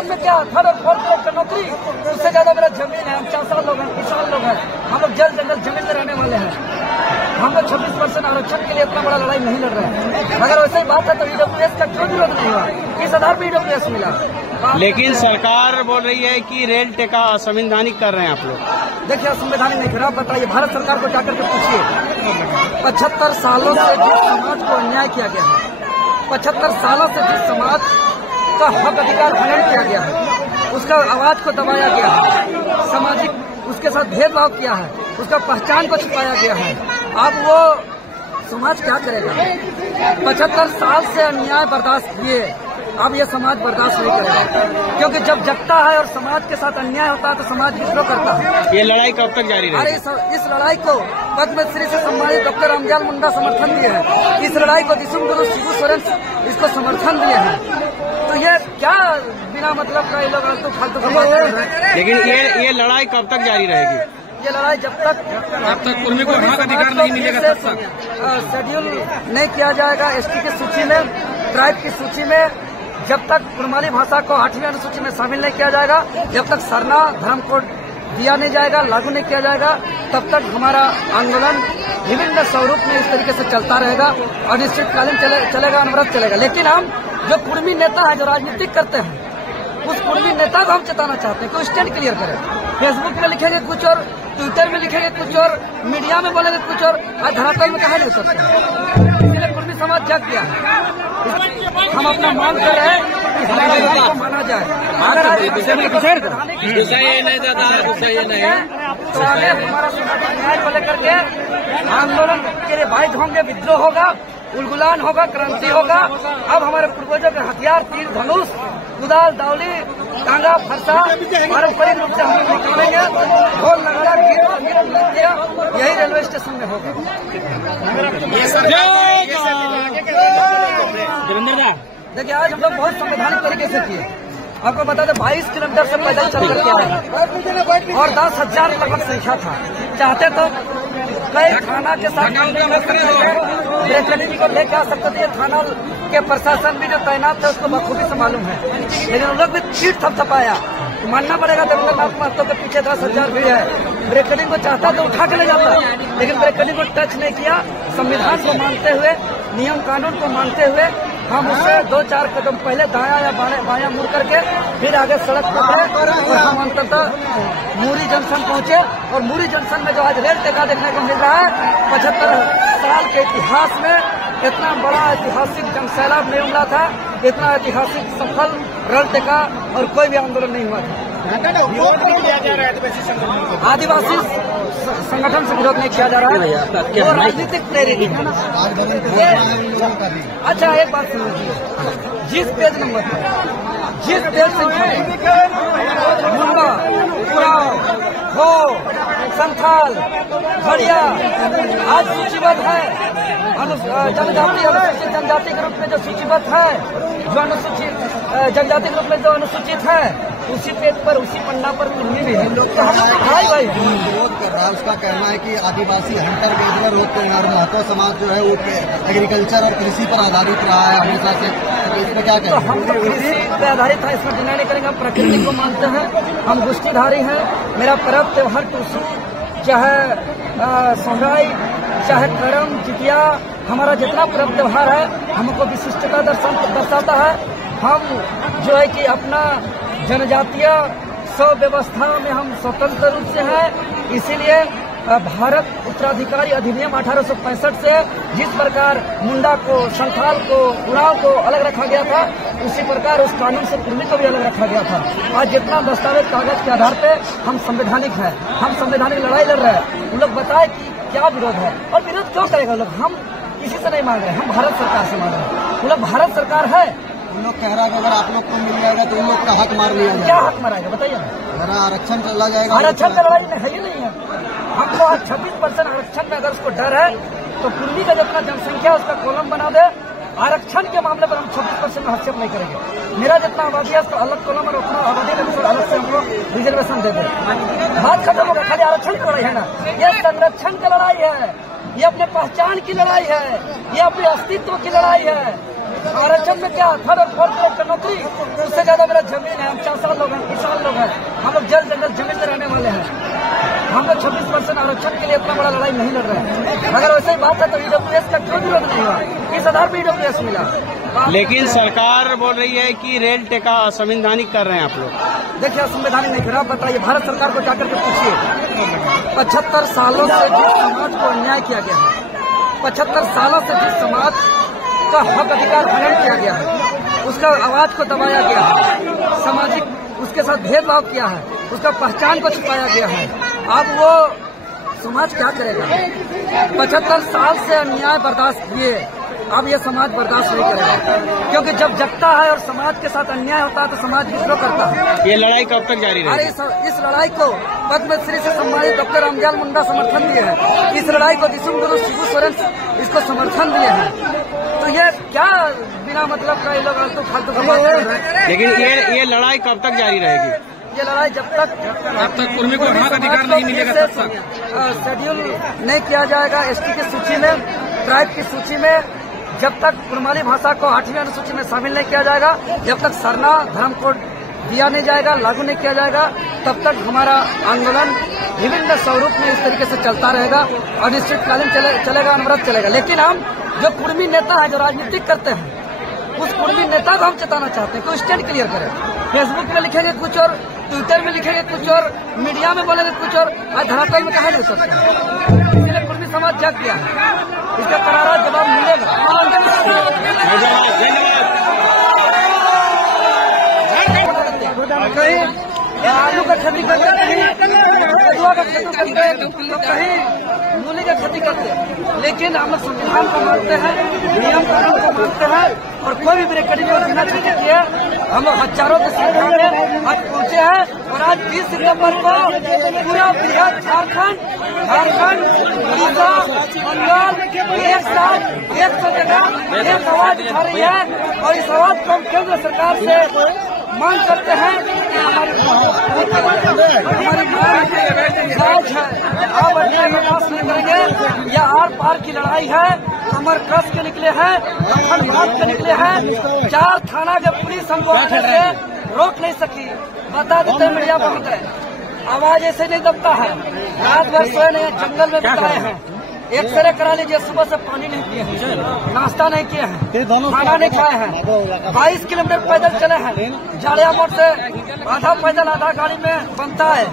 आरक्षण में क्या थर्ड और फोर्थ ग्रेड का नौकरी, उससे ज्यादा मेरा जमीन है। हम 4 साल लोग हैं, किसान लोग हैं, हम लोग जल जंगल जमीन में रहने वाले हैं। हम लोग 26% आरक्षण के लिए इतना बड़ा लड़ाई नहीं लड़ रहे हैं। अगर वैसे ही बात है तो ईडब्ल्यूएस का क्यों विरोध नहीं हुआ, किस आधार पर ईडब्ल्यूएस मिला? लेकिन सरकार बोल रही है कि रेल टेका असंवैधानिक कर रहे हैं आप लोग। देखिए, असंवैधानिक नहीं कर रहा, बताइए भारत सरकार को जाकर के पूछिए। 75 सालों से जिस समाज को अन्याय किया गया है, 75 सालों से जिस समाज का हक अधिकार हनन किया गया है, उसका आवाज को दबाया गया है, सामाजिक उसके साथ भेदभाव किया है, उसका पहचान को छुपाया गया है, अब वो समाज क्या करेगा? 75 साल से अन्याय बर्दाश्त किए, अब ये समाज बर्दाश्त नहीं करेगा, क्योंकि जब जगता है और समाज के साथ अन्याय होता है तो समाज विद्रोह करता है। ये लड़ाई कब तक जारी रहेगी? अरे इस लड़ाई को पद्मश्री से सम्मानित डॉक्टर रामदयाल मुंडा समर्थन दिए हैं, इस लड़ाई को विश्वगुरु शिबू सोरेन इसको समर्थन दिए हैं। तो ये क्या बिना मतलब का ये लोग फालतू का बात कर रहे हैं। लेकिन ये लड़ाई कब तक जारी रहेगी? ये लड़ाई जब तक कुर्मी को हक अधिकार नहीं मिलेगा तब तक शेड्यूल नहीं किया जाएगा एसटी की सूची में, ट्राइब की सूची में, जब तक कुर्माली भाषा को 8वीं अनुसूची में शामिल नहीं किया जाएगा, जब तक सरना धर्म कोड दिया नहीं जाएगा, लागू नहीं किया जाएगा, तब तक हमारा आंदोलन विभिन्न स्वरूप में इस तरीके से चलता रहेगा और निश्चितकालीन चलेगा, अनवरत चलेगा। लेकिन हम जो कुर्मी नेता है, जो राजनीतिक करते हैं, उस कुर्मी नेता को हम चेताना चाहते हैं कि स्टैंड क्लियर करें। फेसबुक में लिखेंगे कुछ और, ट्विटर में लिखेंगे कुछ और, मीडिया में बोलेंगे कुछ और, धरातल में कहा नहीं सकते। इसलिए कुर्मी समाज जग गया है। हम अपना मांग कर रहे हैं कि हमारा मांग को माना जाए। अगर तो आगे हमारा सामाजिक न्याय को लेकर के आंदोलन के लिए बाइट होंगे, विद्रोह होगा, उलगुलान होगा, क्रांति होगा। अब हमारे पूर्वजों के हथियार, तीर धनुष, कुदाल, दावली, टांगा, फरसा पारंपरिक रूप से हम लोग निकालेंगे। ढोल नगाड़ा, गीत और नृत्य यही रेलवे स्टेशन में होगा। देखिए, आज हम लोग बहुत संवैधानिक तरीके से किए। आपको बता दें 22 किलोमीटर से पैदल चल करके आए और 10,000 लगभग संख्या था। चाहते तो कई थाना के साथ को लेकर आ सकते थे। थाना के प्रशासन भी जो तैनात थे उसको बखूबी से मालूम है, लेकिन उन लोग भी चीट थपथपाया। मानना पड़ेगा देवेंद्रनाथ महतो के पीछे 10,000 भीड़ है। ब्रेकडिंग को चाहता तो उठा के ले जाता, लेकिन ब्रेकडिंग को टच नहीं किया। संविधान को मानते हुए, नियम कानून को मानते हुए हम उससे 2-4 कदम पहले दायां या बायां मुड़ करके फिर आगे सड़क पकड़े और हम अंततः मूरी जंक्शन पहुंचे। और मूरी जंक्शन में जो आज रेल टेका देखने को मिल रहा है, 75 साल के इतिहास में इतना बड़ा ऐतिहासिक जनसैलाब नहीं उमड़ा था, इतना ऐतिहासिक सफल रेल टेका और कोई भी आंदोलन नहीं हुआ था। आदिवासी संगठन से विरोध नहीं किया जा रहा है, वो राजनीतिक प्रेरित है। अच्छा, एक बात सुन लीजिए, जिस पेज नंबर पर, जिस पेज संख्या मुंडा, उराव, हो, संथाल, घड़िया आज सूचीबद्ध है। जनजाति अनुसूचित जनजाति के रूप में जो सूचीबद्ध है, जो अनुसूचित जनजाति के रूप में जो अनुसूचित है, उसी पेज पर, उसी पन्ना पर कुर्मी भी है। तो हम लोग भाई विरोध कर रहा है। उसका कहना है कि आदिवासी हंटर गैदरर होते हैं और महतो समाज जो है वो एग्रीकल्चर और कृषि पर आधारित रहा है हमेशा से। तो इसमें क्या कहना है? हम तो कृषि पर आधारित है, इसमें डिनाई नहीं करेंगे। हम प्रकृति को मानते हैं, हम गोष्ठीधारी हैं। मेरा पर्व त्योहार टूसू, चाहे सोहराई, चाहे करम, जितिया, हमारा जितना पर्व त्योहार है हमको विशिष्टता दर्शाता है। हम जो है कि अपना जनजातीय व्यवस्था में हम स्वतंत्र रूप से हैं। इसीलिए भारत उत्तराधिकारी अधिनियम 1865 से जिस प्रकार मुंडा को, संथाल को, उराव को अलग रखा गया था, उसी प्रकार उस कानून से कुर्मी को भी अलग रखा गया था। आज जितना दस्तावेज कागज के आधार पे हम संवैधानिक हैं, हम संवैधानिक लड़ाई लड़ रहे हैं। उन लोग बताए कि क्या विरोध है और विरोध क्यों करेगा लोग। हम किसी से नहीं मांग रहे, हम भारत सरकार से मांग रहे हैं। उन लोग भारत सरकार है। उन लोग कह रहा है कि अगर आप लोग को मिल जाएगा तो उन लोग का हक मार लिया जाएगा। क्या हक मारेगा बताइए ना? मेरा आरक्षण चला जाएगा। आरक्षण का लड़ाई में है ही नहीं है। हमको आज 26% आरक्षण में अगर उसको डर है तो कुर्मी का जितना जनसंख्या उसका कॉलम बना दे। आरक्षण के मामले पर हम 26% में हस्तक्षेप नहीं करेंगे। मेरा जितना आबादी है उसका अलग कॉलम और उतना आबादी में अलग से हमको रिजर्वेशन दे दे। बात खत्म होगा। खाली आरक्षण की लड़ाई है ना, ये संरक्षण की लड़ाई है, ये अपने पहचान की लड़ाई है, ये अपने अस्तित्व की लड़ाई है। आरक्षण में क्या थर्ड और फोर्थ ग्रेड का नौकरी, उससे ज्यादा मेरा जमीन है। हम 4 साल लोग हैं, किसान लोग हैं, हम लोग जल जंगल जमीन में रहने वाले हैं। हम लोग 26% आरक्षण के लिए इतना बड़ा लड़ाई नहीं लड़ रहे हैं। अगर वैसे ही बात है तो ईडब्ल्यूएस का क्यों विरोध नहीं हुआ? किस आधार पर ईडब्ल्यूएस मिला? लेकिन सरकार बोल रही है कि रेल टेका असंवैधानिक कर रहे हैं आप लोग। देखिए, असंवैधानिक नहीं कर रहा। बताइए, भारत सरकार को जाकर के पूछिए, 75 सालों से जिस समाज को अन्याय किया गया है, 75 सालों से जिस समाज का हक अधिकार हनन किया गया है, उसका आवाज को दबाया गया है, सामाजिक उसके साथ भेदभाव किया है, उसका पहचान को छुपाया गया है, अब वो समाज क्या करेगा? 75 साल से अन्याय बर्दाश्त किए, अब ये समाज बर्दाश्त नहीं करेगा, क्योंकि जब जगता है और समाज के साथ अन्याय होता है तो समाज विद्रोह करता है। ये लड़ाई कब तक जारी रहेगी? अरे इस लड़ाई को पद्मश्री से सम्मानित डॉक्टर रामदयाल मुंडा समर्थन दिए हैं। इस लड़ाई को विश्व गुरु शिबू सोरेन इसको समर्थन दिए हैं। तो ये क्या बिना मतलब का ये लोग फालतू का बात कर रहे हैं। लेकिन ये लड़ाई कब तक जारी रहेगी? ये लड़ाई जब तक कुर्मी को हक अधिकार नहीं मिलेगा तब तक शेड्यूल नहीं किया जाएगा, एसटी की सूची में, ट्राइब की सूची में, जब तक कुर्माली भाषा को 8वीं अनुसूची में शामिल नहीं किया जाएगा, जब तक सरना धर्म कोड दिया नहीं जाएगा, लागू नहीं किया जाएगा, तब तक हमारा आंदोलन विभिन्न स्वरूप में इस तरीके से चलता रहेगा और निश्चितकालीन चलेगा, अनवरत चलेगा। लेकिन हम जो कुर्मी नेता है, जो राजनीतिक करते हैं, उस कुर्मी नेता को हम चेताना चाहते हैं कि स्टैंड क्लियर करें। फेसबुक में लिखेंगे कुछ और, ट्विटर में लिखेंगे कुछ और, मीडिया में बोलेंगे कुछ और, आज धरातल में कहा नहीं सकते। इसलिए कुर्मी समाज जाग गया है, इसका करारा जवाब मिलेगा। कहीं आलू का खेती करते, कहीं कदुआ का खेती करते, तो कहीं मूली का खेती करते, लेकिन हम संविधान को मानते हैं, नियम कानून को मानते हैं और कोई भी ब्रेकड़ी में बिना चीजें किए हम लोग हजारों की संख्या में आज पहुंचे हैं। और आज 20 सितंबर को पूरा बिहार, झारखंड, उड़ीसा, बंगाल एक साथ 100 जगह एक आवाज उठा रही है और इस आवाज को हम केंद्र सरकार से मांग करते हैं कि हमारी जायज है, आप अन्याय बर्दाश्त नहीं करेंगे। यह आर पार की लड़ाई है, कमर कस के निकले हैं, कफन बांध के निकले हैं। 4 थाना के पुलिस हमको रोक नहीं सकी। बता देते मीडिया बहुत है, आवाज ऐसे नहीं दबता है। रात भर सोए नहीं, जंगल में बिताए हैं। एक्सरे करा लीजिए, सुबह से पानी नहीं पिए हैं, नाश्ता नहीं किए हैं, खाना नहीं खाए हैं, 22 किलोमीटर पैदल चले हैं। जाड़िया मोड़ से आधा पैदल आधा गाड़ी में बनता है।